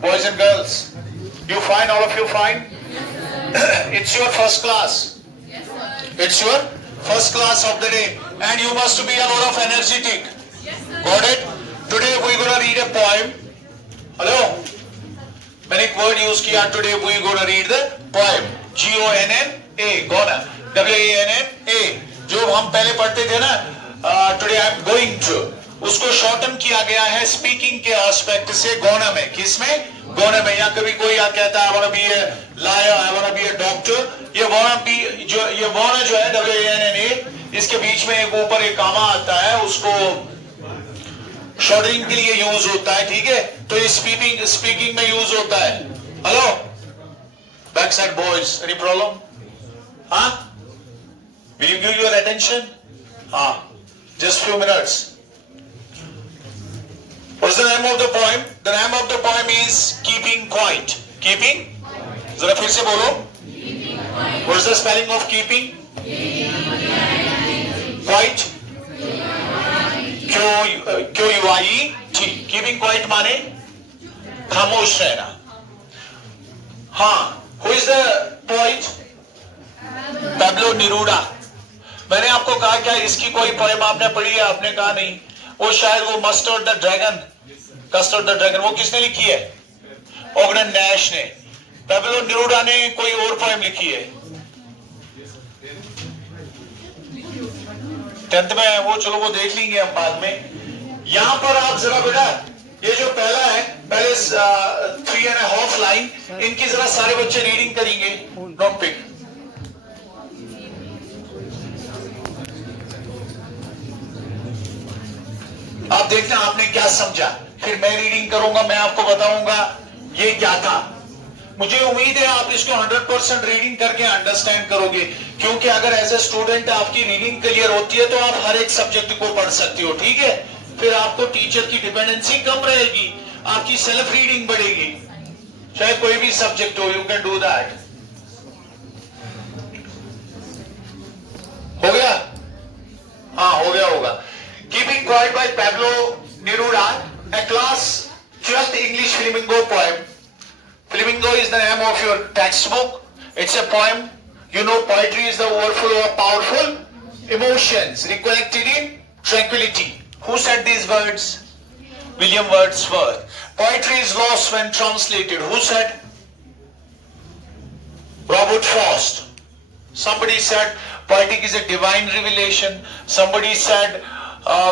Boys and girls, you fine? All of you fine? It's your first class. It's your first class of the day, and you must be a lot of energetic. Got it? Today we're gonna read a poem. Hello? मैंने एक word use किया. Today we're gonna read the poem. Gonna, gonna, W-A-N-N-A. जो हम पहले पढ़ते थे ना, today I'm going to. उसको शॉर्टन किया गया है स्पीकिंग के एस्पेक्ट से गोना में. किसमें? गोना में. या कभी कोई कहता है I wanna be a lawyer, I wanna be a doctor. ये wanna be ये wanna जो है W-A-N-N-A, इसके बीच में एक ऊपर एक कामा आता है, उसको शॉर्टनिंग के लिए यूज होता है. ठीक है, तो ये स्पीकिंग में यूज होता है. Hello back side boys, any problem? हाँ, will you give your attention? हाँ, just few minutes. What's the name of the poem? The name of the poem is Keeping Quiet. Keeping? जरा फिर से बोलो. What's the spelling of keeping? Quiet. Q-U-I-E-T. Keeping quiet माने खामोश रहना. हाँ, who is the poet? Pablo Neruda. मैंने आपको कहा क्या इसकी कोई पोएम आपने पढ़ी है? आपने कहा नहीं. वो शायद वो कस्टर्ड द ड्रैगन वो किसने लिखी है? ऑगस्टिन नैश ने. पेब्लो नेरूडा ने कोई और पोएम लिखी है. 10th में वो, चलो वो देख लेंगे हम बाद में. यहां पर आप जरा बेटा ये जो पहला है, पहले 3.5 लाइन, इनकी जरा सारे बच्चे रीडिंग करेंगे. Note pick. आप देखना आपने क्या समझा, फिर मैं रीडिंग करूंगा, मैं आपको बताऊंगा ये क्या था. मुझे उम्मीद है आप इसको 100% रीडिंग करके अंडरस्टैंड करोगे, क्योंकि अगर एज ए स्टूडेंट आपकी रीडिंग क्लियर होती है तो आप हर एक सब्जेक्ट को पढ़ सकते हो. ठीक है, फिर आपको टीचर की डिपेंडेंसी कम रहेगी, आपकी सेल्फ रीडिंग बढ़ेगी. चाहे कोई भी सब्जेक्ट हो, यू कैन डू दैट. हो गया? हाँ, हो गया होगा. Keeping Quiet by Pablo Neruda, a class 12th English Flamingo poem. Flamingo is the name of your textbook. It's a poem. You know, poetry is the overflow of powerful emotions recollected in tranquility. Who said these words? William Wordsworth. Poetry is lost when translated. Who said? Robert Frost. Somebody said poetic is a divine revelation. Somebody said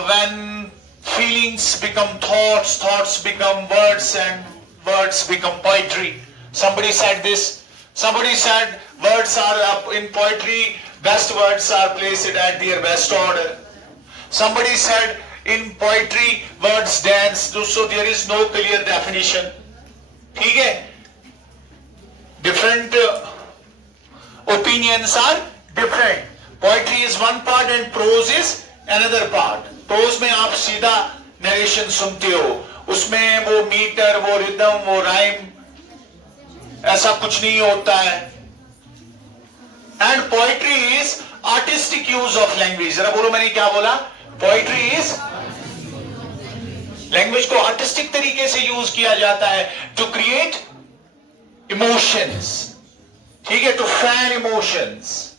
when feelings become thoughts, thoughts become words, and words become poetry. Somebody said this. Somebody said words are in poetry, best words are placed at their best order. Somebody said in poetry words dance, so there is no clear definition. ठीक है? Different opinions are different. Poetry is one part and prose is another part. Prose में आप सीधा नरेशन सुनते हो, उसमें वो मीटर, वो रिदम, वो राइम, ऐसा कुछ नहीं होता है. And poetry is artistic use of language. जरा बोलो मैंने क्या बोला? पोइट्री इज लैंग्वेज को आर्टिस्टिक तरीके से यूज किया जाता है टू क्रिएट इमोशंस. ठीक है, to fan emotions.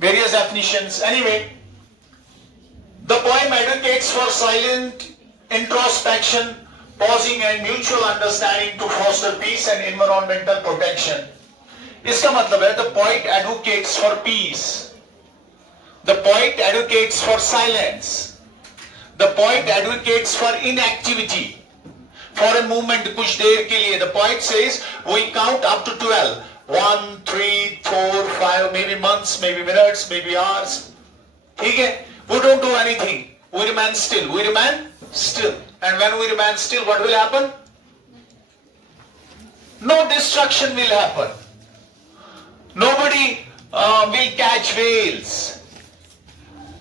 Various definitions. Anyway, the poem advocates for silent introspection, pausing and mutual understanding to foster peace and environmental protection. इसका मतलब है the poet advocates for peace. The poet advocates for silence. The poet advocates for inactivity. For a moment, कुछ देर के लिए. The poet says we count up to 12. 1, 3, 4, 5, maybe months, maybe minutes, maybe hours. ठीक है? We don't do anything. We remain still. We remain still. And when we remain still, what will happen? No destruction will happen. Nobody will catch whales.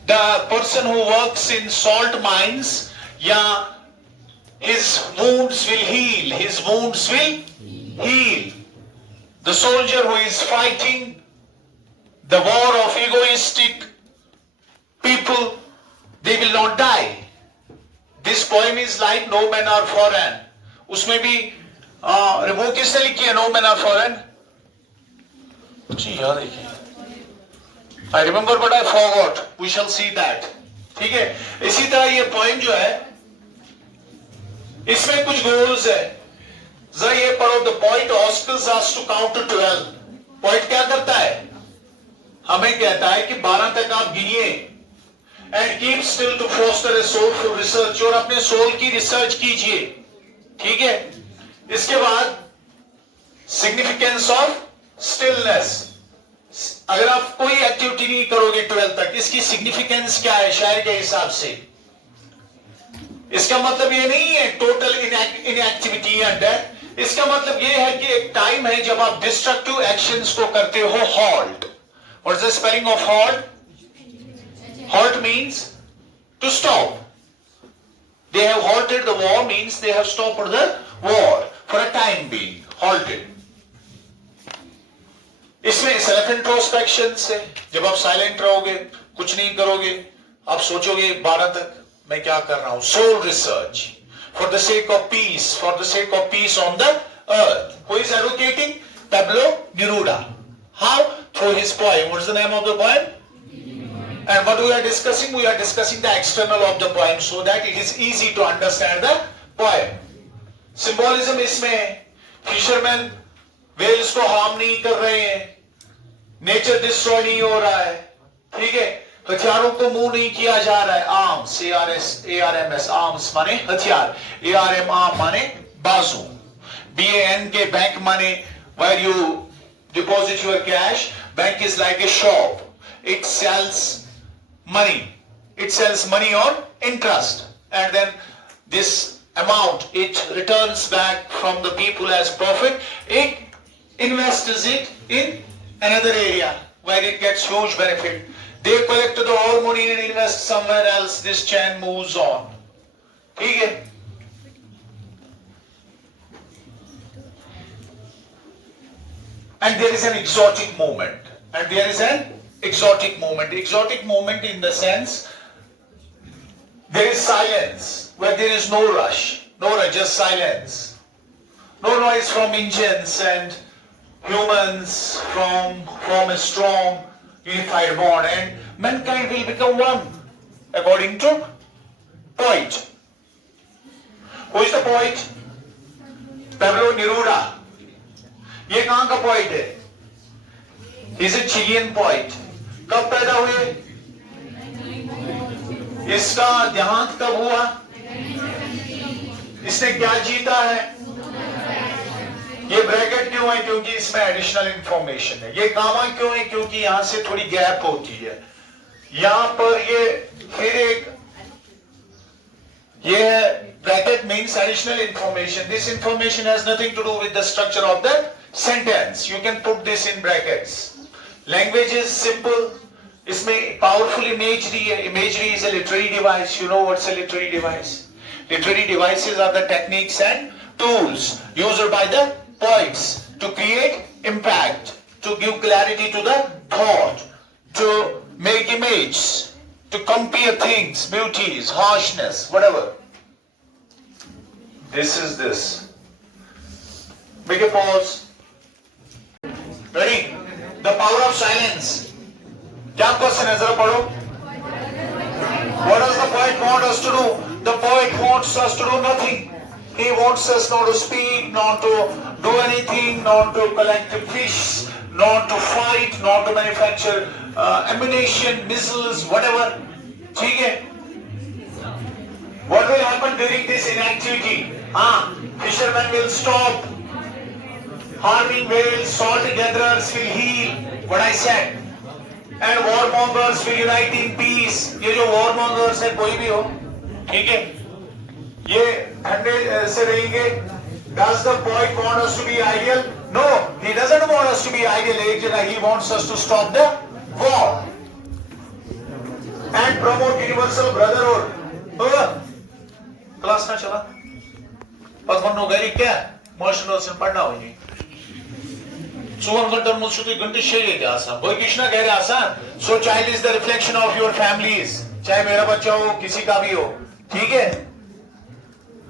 The person who works in salt mines, his wounds will heal. His wounds will heal. The soldier who is fighting the war of egoistic people, they will not die. This poem is like No Men Are Foreign. उसमें भी अरे वो किसने लिखी है? No man are foreign. जी याद है, I remember but I forgot, we shall see that. ठीक है, इसी तरह ये पॉइंट जो है इसमें कुछ गोल्स है। जरा ये पढ़ो, the point Oscars asked to count to 12। Point क्या करता है? हमें कहता है कि 12 तक आप गिनिए and keep still to foster a soulful research, और अपने सोल की रिसर्च कीजिए। ठीक है, इसके बाद सिग्निफिकेंस ऑफ स्टिलनेस। अगर आप कोई एक्टिविटी नहीं करोगे 12 तक, इसकी सिग्निफिकेंस क्या है शायर के हिसाब से? इसका मतलब ये नहीं है टोटल इनएक्टिविटी या डेथ। इसका मतलब ये है कि एक टाइम है जब आप डिस्ट्रक्टिव एक्शंस को करते हो, halt. What is the spelling of halt? Halt means to stop. They have halted the war means they have stopped the war for a time being, halted. इसमें सेल्फ इंट्रोस्पेक्शन से, जब आप साइलेंट रहोगे, कुछ नहीं करोगे, आप सोचोगे 12 तक मैं क्या कर रहा हूं। Soul research for the sake of peace, for the sake of peace on the earth. Who is advocating? Pablo Neruda. How? Through his poem. What is the name of the poem? And what we are discussing? We are discussing the external of the poem so that it is easy to understand the poem. Symbolism इसमें fisherman Wales को हार्म नहीं कर रहे हैं, nature destroy नहीं हो रहा है। ठीक है, हथियारों को मूव नहीं किया जा रहा है। आर्म्स, ARMS, आर्म्स माने हथियार, ARM आर्म माने बाजू, BAN के बैंक माने where you deposit your cash. Bank is like a shop. It sells money. It sells money on interest, and then this amount it returns back from the people as profit. It invests it in another area where it gets huge benefit. They collect the whole money and invest somewhere else. This chain moves on. ठीक है? And there is an exotic movement. And there is an exotic movement. Exotic movement in the sense there is silence where there is no rush, just silence. No noise from engines, and humans form a strong unified bond, and mankind will become one according to poet. Who is the poet? Pablo Neruda. ये कहां का पोइट है? He's a Chilean poet. कब पैदा हुए? इसका देहांत कब हुआ? इसने क्या जीता है? ये ब्रैकेट क्यों है? क्योंकि इसमें एडिशनल इंफॉर्मेशन है। ये कामा क्यों है? क्योंकि यहां से थोड़ी गैप होती है। यहां पर ये फिर एक ये है bracket means additional information. This information has nothing to do with the structure of the sentence. You can put this in brackets. Language is simple. इसमें powerful imagery है. Imagery is a literary device. You know what's a literary device? Literary devices are the techniques and tools used by the poets to create impact, to give clarity to the thought, to make images, to compare things, beauties, harshness, whatever. This is this. Make a pause. Ready? The power of silence. क्या क्वेश्चन है जरा पढ़ो. What does the poet want us to do? The poet wants us to do nothing. He wants us not to speak, not to do anything, not to collect fish, not to fight, not to manufacture ammunition, missiles, whatever. ठीक है? What will happen during this inactivity? Fishermen will stop. Harming whales, salt gatherers will heal. What I said. And warmongers will unite in peace. ये जो warmongers है कोई भी हो, ठीक है? ये ठंडे से रहेंगे. Does the poet want us to be ideal? No, he doesn't want us to be ideal. एक जगह he wants us to stop the war and promote universal brotherhood. Class ना चला? पदवन नौकरी क्या? मोशनल से पढ़ना हो नहीं. 4 घंटे मुझसे घंटे शेयर आसान. कोई कृष्णा कह रहे आसान. So child is the reflection of your families. चाहे मेरा बच्चा हो, किसी का भी हो, ठीक है?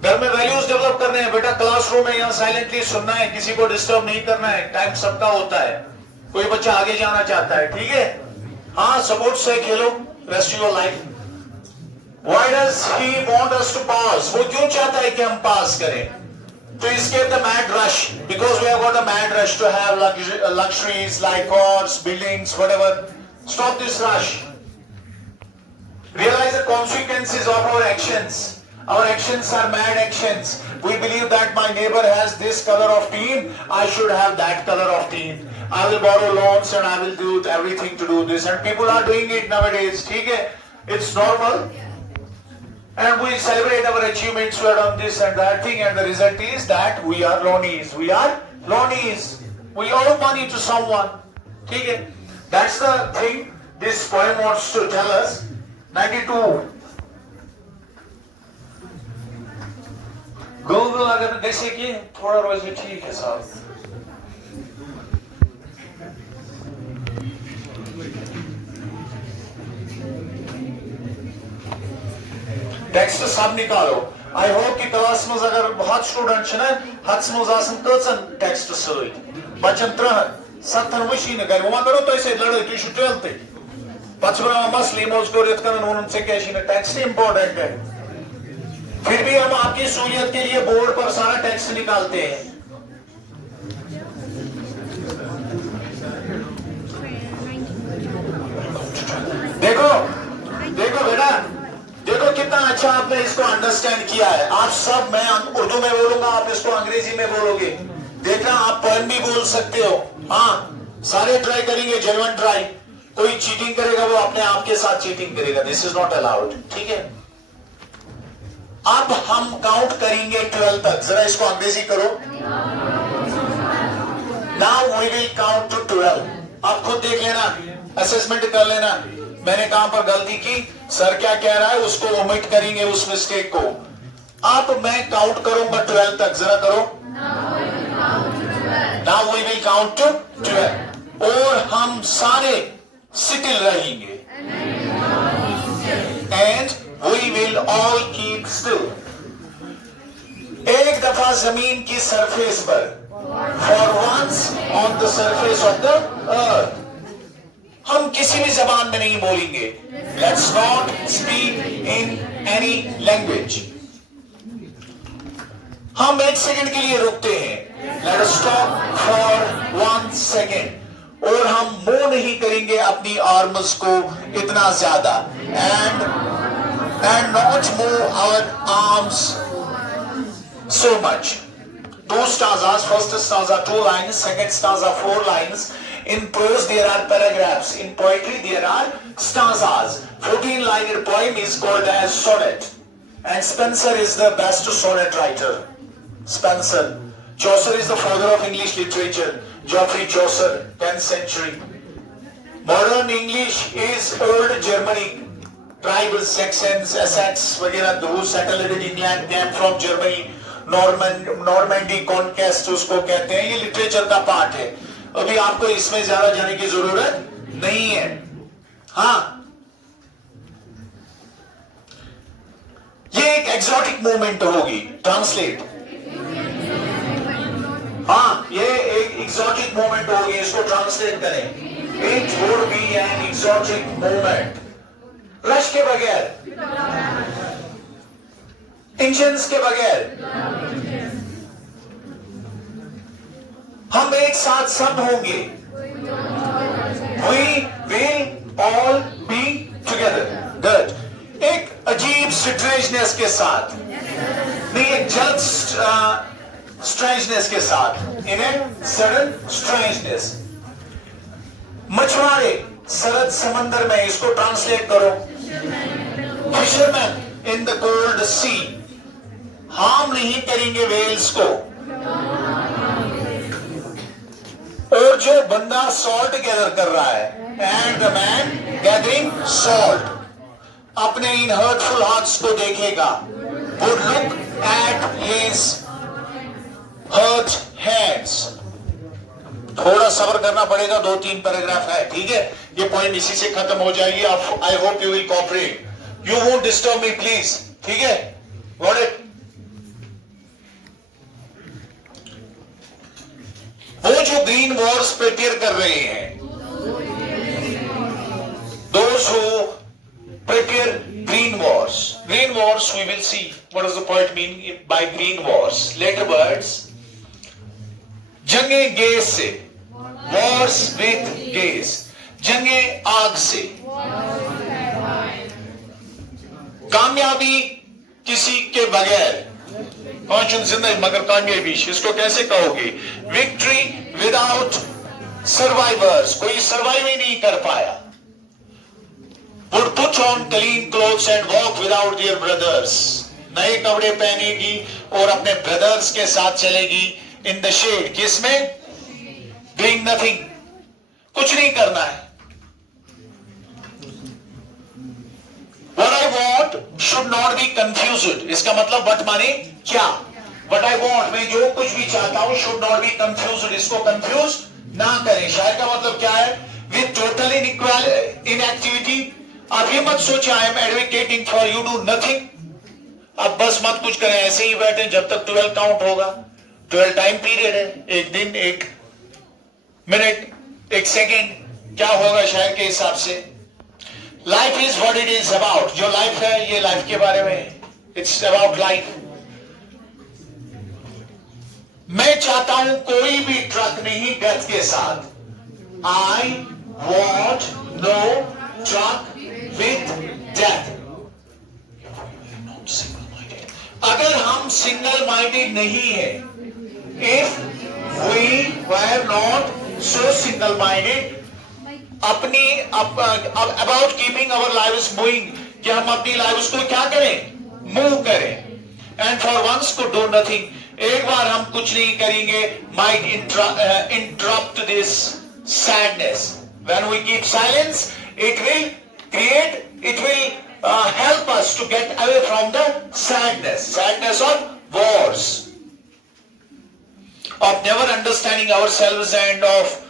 घर में वैल्यूज डेवलप करने हैं बेटा, क्लासरूम में यहाँ साइलेंटली सुनना है, किसी को डिस्टर्ब नहीं करना है, टाइम सबका होता है, कोई बच्चा आगे जाना चाहता है, ठीक है, हाँ सपोर्ट से खेलो rest your life. Why does he want us to pass? वो क्यों चाहता है कि हम पास करें? To escape the mad rush, because we have got a mad rush to have luxuries like cars, buildings, whatever. Stop this rush. Realize the consequences of our actions. Our actions are mad actions. We believe that my neighbor has this color of team, I should have that color of team. I will borrow loans and I will do everything to do this. And people are doing it nowadays. ठीक है? It's normal. And we celebrate our achievements, we have done this and that thing, and the result is that we are loanies. We are loanies. We owe money to someone. ठीक है? That's the thing this poem wants to tell us. 92. Google अगर जैसे कि थोड़ा रोज भी ठीक है साहब। टेक्स्ट सब निकालो। आई होप कि क्लास में अगर बहुत स्टूडेंट छ ना हत्स में आसन कचन टेक्स्ट सहित बचन 3-7 वशी न कर वहां करो तो ऐसे लड़ाई तु छु 12th पछ बना मसले मोज को रेत करन वनन से कैसी न टेक्स्ट इंपॉर्टेंट है। फिर भी हम आपकी सहूलियत के लिए बोर्ड पर सारा टेक्स्ट निकालते हैं। देखो देखो बेटा, देखो कितना अच्छा आपने इसको अंडरस्टैंड किया है। आप सब, मैं उर्दू में बोलूंगा, आप इसको अंग्रेजी में बोलोगे। देखना आप पोएम भी बोल सकते हो। हाँ, सारे ट्राई करेंगे, जेन्युइन ट्राई। कोई चीटिंग करेगा वो अपने आप के साथ चीटिंग करेगा। दिस इज नॉट अलाउड, ठीक है। अब हम काउंट करेंगे 12 तक। जरा इसको अंग्रेजी करो। Now we will count to 12। आप खुद देख लेना, असेसमेंट कर लेना, मैंने कहां पर गलती की, सर क्या कह रहा है, उसको ओमिट करेंगे उस मिस्टेक को। अब मैं काउंट करूंगा 12 तक, जरा करो। Now we will count to 12 और हम सारे स्टिल रहेंगे। And we will all keep still. एक दफा जमीन की सरफेस पर, for once on the surface of the earth, हम किसी भी जबान में नहीं बोलेंगे। Let's not speak in any language. हम 1 सेकंड के लिए रुकते हैं। Let us stop for 1 second. और हम मूव नहीं करेंगे अपनी आर्म्स को इतना ज्यादा। And not move our arms so much. 2 stanzas. First stanza 2 lines, second stanza 4 lines. In prose there are paragraphs. In poetry there are stanzas. 14-lined poem is called as sonnet. And Spenser is the best sonnet writer. Spenser. Chaucer is the father of English literature. Geoffrey Chaucer, 10th century. Modern English is old Germany. Tribal Saxons, Essex, वगैरह who settled in England came from Germany. Normandy conquest उसको कहते हैं। ये लिटरेचर का पार्ट है। अभी आपको इसमें ज्यादा जाने की जरूरत नहीं है। हाँ, ये एक एक्सोटिक मूवमेंट होगी। ट्रांसलेट। हाँ, ये एक एक्सोटिक मूवमेंट होगी, इसको ट्रांसलेट करें। It would be an exotic movement. Rush के बगैर, इंजन्स के बगैर, हम एक साथ सब होंगे। We will all be together. Good. एक अजीब स्ट्रेंजनेस के साथ, नहीं, एक जस्ट स्ट्रेंजनेस के साथ, इन ए सडन स्ट्रेंजनेस। मछुआरे सरद समंदर में, इसको ट्रांसलेट करो। Fisherman in the cold sea, harm नहीं करेंगे वेल्स को। और जो बंदा सॉल्ट गैदर कर रहा है, and the man gathering salt, अपने इन हर्टफुल हार्ट्स को देखेगा, would look at his hurt hands. थोड़ा सब्र करना पड़ेगा, 2-3 पैराग्राफ है, ठीक है। ये पॉइंट इसी से खत्म हो जाएगी। I hope you will cooperate. You won't disturb me please, ठीक है। Got it. जो ग्रीन वॉर्स प्रिपेयर कर रहे हैं, those who prepare green wars. Green wars, we will see what does the poet mean by green wars. Later words, जंगे gas से, wars with gas, जंगे आग से, कामयाबी किसी के बगैर, कौन जिंदगी मगर कामयाबी, इसको कैसे कहोगे? विक्ट्री विदाउट सर्वाइवर्स, कोई सर्वाइव ही नहीं कर पाया. would put on clean clothes and walk without their brothers. नए कपड़े पहनेगी और अपने ब्रदर्स के साथ चलेगी in the shade. किसमें? doing nothing. कुछ नहीं करना है. What I want should not be confused. इसका मतलब what माने क्या? What I want, मैं जो कुछ भी चाहता हूं should not be confused. इसको confuse ना करें. शायर का मतलब क्या है? With total inactivity. आप ये मत सोचे I am advocating for you do nothing. आप बस मत कुछ करें, ऐसे ही बैठे जब तक 12 काउंट होगा. 12 टाइम पीरियड है, एक दिन, एक मिनट, एक सेकेंड, क्या होगा शायर के हिसाब से. Life is what it is about. जो लाइफ है ये लाइफ के बारे में, इट्स अबाउट लाइफ. मैं चाहता हूं कोई भी ट्रक नहीं डेथ के साथ. I want no truck with death. अगर हम सिंगल माइंडेड नहीं है, if we were not so single minded, अपनी about keeping our lives moving, कि हम अपनी लाइव्स को क्या करें? मूव करें. and for once could do nothing. एक बार हम कुछ नहीं करेंगे, might interrupt this sadness. when we keep silence, it will help us to get away from the sadness of wars, of never understanding ourselves and of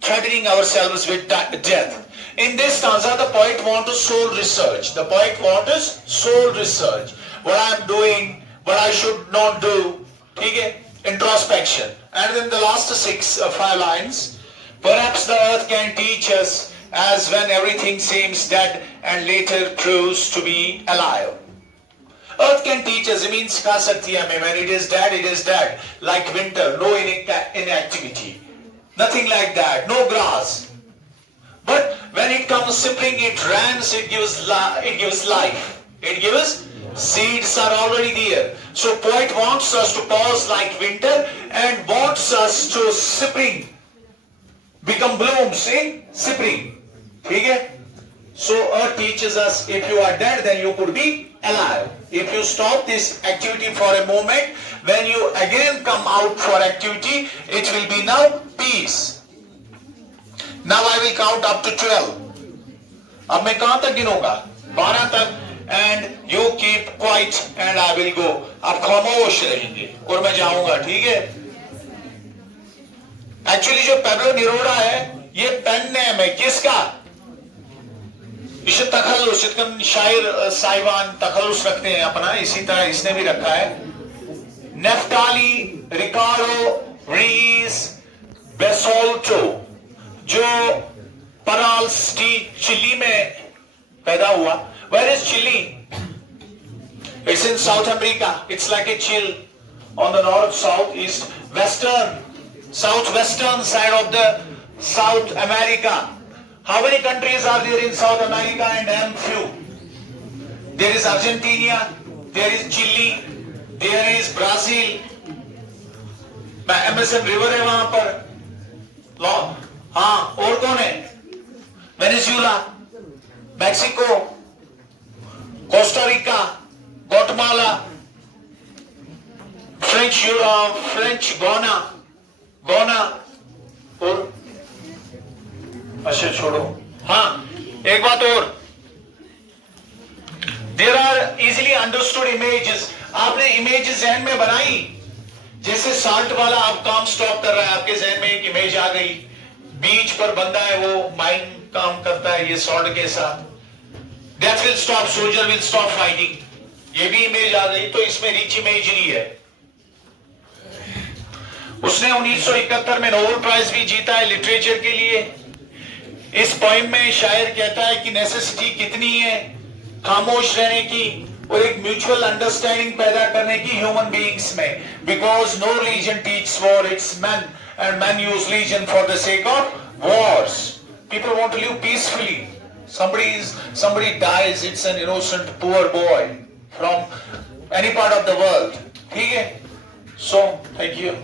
threatening ourselves with death. In this stanza, the poet wants soul research. The poet wants soul research. What I am doing, what I should not do. ठीक है? Introspection. And then the last 5 lines. Perhaps the earth can teach us, as when everything seems dead and later proves to be alive. Earth can teach us, it means सिखा सकती है हमें. When it is dead, like winter, no inactivity, nothing like that, no grass. But when it comes spring, it rains, it gives life, it gives seeds are already there. So poet wants us to pause like winter and wants us to spring, become blooms in spring. ठीक है? So earth teaches us, if you are dead, then you could be alive. If you stop this activity for a moment, when you again come out for activity, it will be now peace. Now I will count up to 12. अब मैं कहां तक गिनूंगा? 12 तक. And you keep quiet and I will go. आप खामोश रहेंगे और मैं जाऊंगा. ठीक है? Actually जो पैब्लो निरोड़ा है, ये पेन नेम है किसका? इसे तखल्लुस, शायर साइवान तखल्लुस रखते हैं अपना, इसी तरह इसने भी रखा है. नेफ्टाली रिकार्डो रीस बेसोल्टो, जो पराल्स्टी चिली में पैदा हुआ. Where is Chile? It's in South America. It's like a chill on the north, south, east, western, southwestern side of the South America. How many countries are there in South America? And damn few. There is Argentina, there is Chile, there is Brazil. Amazon River है वहां पर. हाँ, और कौन है? Venezuela, Mexico, Costa Rica, Guatemala, French gonna और अच्छा छोड़ो. हाँ, एक बात और. There are easily understood images. आपने इमेज जहन में बनाई, जैसे साल्ट वाला आप काम स्टॉप कर रहा है, आपके जहन में एक इमेज आ गई. बीच पर बंदा है, वो माइन काम करता है ये सॉल्ट के साथ. Death will stop, soldier will stop fighting, ये भी इमेज आ गई. तो इसमें रिच इमेजरी है. उसने 1971 में नोबेल प्राइज भी जीता है लिटरेचर के लिए। इस पोइम में शायर कहता है कि नेसेसिटी कितनी है खामोश रहने की और एक म्यूचुअल अंडरस्टैंडिंग पैदा करने की ह्यूमन बीइंग्स में, because no religion teach war, it's man and man use religion for the sake of wars. People want to live peacefully. Somebody dies, it's an innocent poor boy from any part of the world. ठीक है? So, thank you.